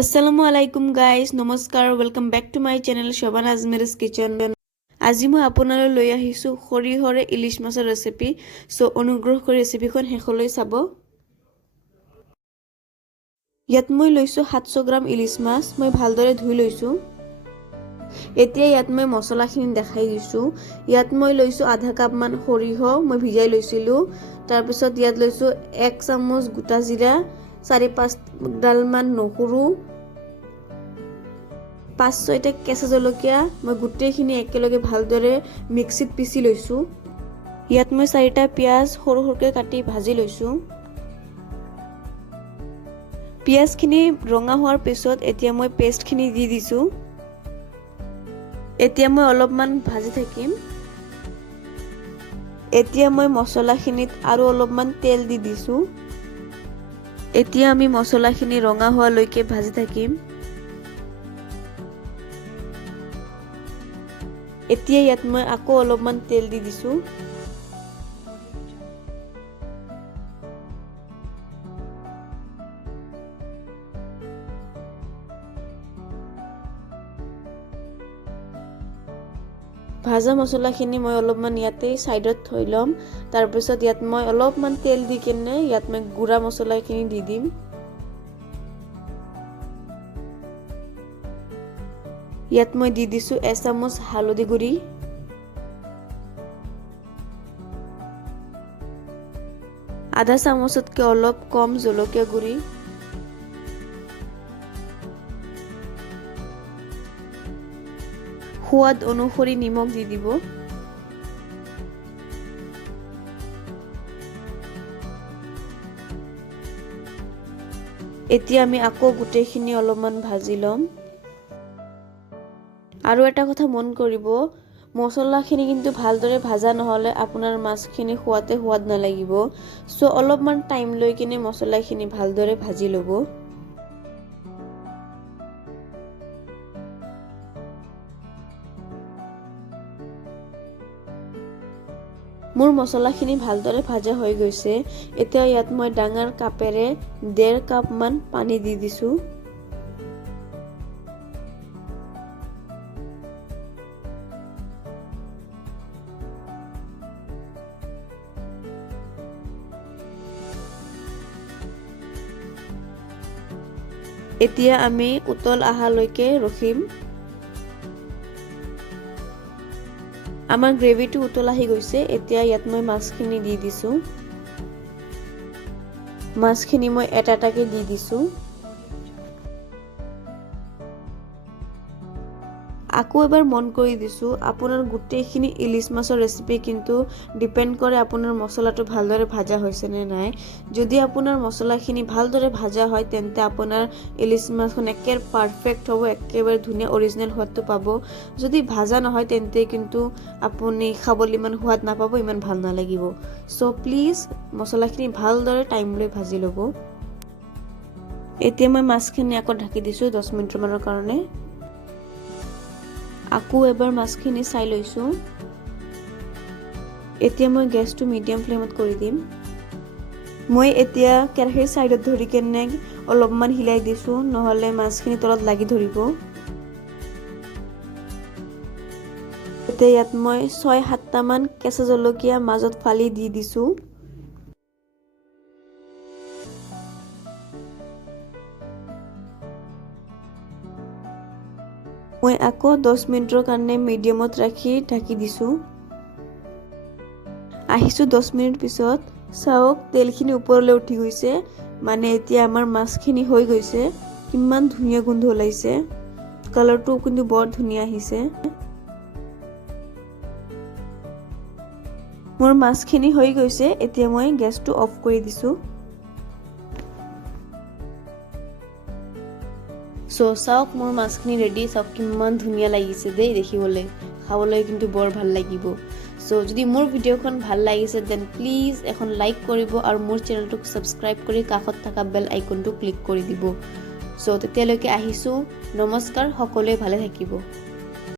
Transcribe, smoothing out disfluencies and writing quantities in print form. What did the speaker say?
আসসালামু আলাইকুম গাইজ নমস্কাৰ welcome back to my channel Shobhan Azmeri's kitchen আজি মই আপোনালৈ লৈ আহিছো খৰিহৰে ইলিশ মাছৰ ৰেচিপি সো অনুগ্ৰহ কৰি ৰেচিপিখন শেষলৈ চাব ইয়াত মই লৈছো 700 গ্ৰাম ইলিশ মাছ মই ভালদৰে ধুই লৈছো এতিয়া ইয়াত মই মছলাখিনি দেখাই দিছো ইয়াত মই লৈছো আধা কাপ মান খৰিহ মই ভিজাই লৈছিলো তাৰ পিছত ইয়াত লৈছো 1 চামুচ গোটা জিৰা 4-5 ডাল মান নহৰু 5-6টা কেঁচা জলকীয়া মই গুটেইখিনি একেলগে ভালদৰে মিক্সিত পিছি লৈছো ইয়াত মই 4টা পিয়াজ সৰু সৰুকৈ কাটি ভাজি লৈছো পিয়াজখিনি ৰঙা হোৱাৰ পিছত এতিয়া মই পেষ্টখিনি দি দিছো এতিয়া মই অলপমান ভাজি থাকিম এতিয়া মই মছলাখিনিত আৰু অলপমান তেল দি দিছো এতিয়া আমি মছলাখিনি ৰঙা হোৱালৈকে ভাজি থাকিম এতিয়া ইয়াত মই আকৌ অলপমান তেল দি দিছো ভাজা মছলাখিনি মই অলপমান ইয়াতে সাইডত থৈ লম তাৰ পিছত ইয়াত মই অলপমান তেল দি কিনে ইয়াত মই গুড়া মছলাখিনি দি দিম ইয়াত মই দি দিছো 1 চামুচ হালধি গুড়ি আধা চামুচতকৈ অলপ কম জলকীয়া গুড়ি সোৱাদ অনুসৰি নিমখ দি দিব এতিয়া আমি আকৌ গুটেইখিনি অলপমান ভাজি লম আৰু এটা কথা মন কৰিব মছলাখিনি কিন্তু ভালদৰে ভাজা নহলে আপোনাৰ মাছখিনি খোৱাতে সোৱাদ নালাগিব সো অলপমান টাইম লৈ কিনে মছলাখিনি ভালদৰে ভাজি লব মোৰ মছলাখিনি ভালদৰে ভাজা হৈ গৈছে এতিয়া ইয়াত মই ডাঙৰ কাপেৰে 1.5 কাপ মান পানী দি দিছো এতিয়া আমি উতল আহালৈকে ৰখিম আমাৰ গ্ৰেভিটো উতল আহি গৈছে এতিয়া ইয়াত মই মাছখিনি দি দিছো মাছখিনি মই এটা এটাকে দি দিছো আকৌ এবাৰ মন কৰি দিছো আপোনাৰ গুটেইখিনি ইলিশ মাছৰ ৰেচিপি কিন্তু ডিপেন্ড কৰে আপোনাৰ মছলাটো ভালদৰে ভাজা হৈছে নে নাই যদি আপোনাৰ মছলাখিনি ভালদৰে ভাজা হয় তেন্তে আপোনাৰ ইলিশ মাছখন একেবাৰে পাৰফেক্ট হ'ব একেবাৰে ধুনীয়া অৰিজিনাল সোৱাদটো পাব যদি ভাজা নহয় তেন্তে কিন্তু আপুনি খাবলৈ ইমান সোৱাদ নাপাব ইমান ভাল নালাগিব সো প্লিজ মছলাখিনি ভালদৰে টাইম লৈ ভাজি ল'ব এতিয়া মই মাছখিনি আকৌ ঢাকি দিছো 10 মিনিট মানৰ কাৰণে আকৌ এবাৰ মাছখিনি চাই লৈছো এতিয়া মই গেছটো মিডিয়াম ফ্লেমত কৰি দিম মই এতিয়া কেৰাহীৰ সাইডত ধৰি কেনে অলপমান হিলাই দিছো নহলে মাছখিনি তলত লাগি ধৰিব এতিয়া ইয়াত মই 6-7টা মান কেঁচা জলকীয়া মাজত ফালি দি দিছো মই আকৌ 10 মিনিটৰ কাৰণে মিডিয়ামত ৰাখি ঢাকি দিছো আহিছো 10 মিনিট পিছত চাওক তেলখিনি ওপৰলৈ উঠি গৈছে মানে এতিয়া আমাৰ মাছখিনি হৈ গৈছে কিমান ধুনীয়া গোন্ধ ওলাইছে কালাৰটো কিন্তু বৰ ধুনীয়া আহিছে মোৰ মাছখিনি হৈ গৈছে এতিয়া মই গেছটো অফ কৰি দিছো সো চাওক মোৰ মাছখিনি ৰেডি চাওক কিমান ধুনীয়া লাগিছে দেই দেখিবলৈ খাবলৈ কিন্তু বৰ ভাল লাগিব সো যদি মোৰ ভিডিওখন ভাল লাগিছে দেন প্লিজ এখন লাইক কৰিব আৰু মোৰ চেনেলটোক সাবস্ক্ৰাইব কৰি কাষত থকা বেল আইকনটো ক্লিক কৰি দিব সো তেতিয়ালৈকে আহিছো নমস্কাৰ সকলোৱে ভালে থাকিব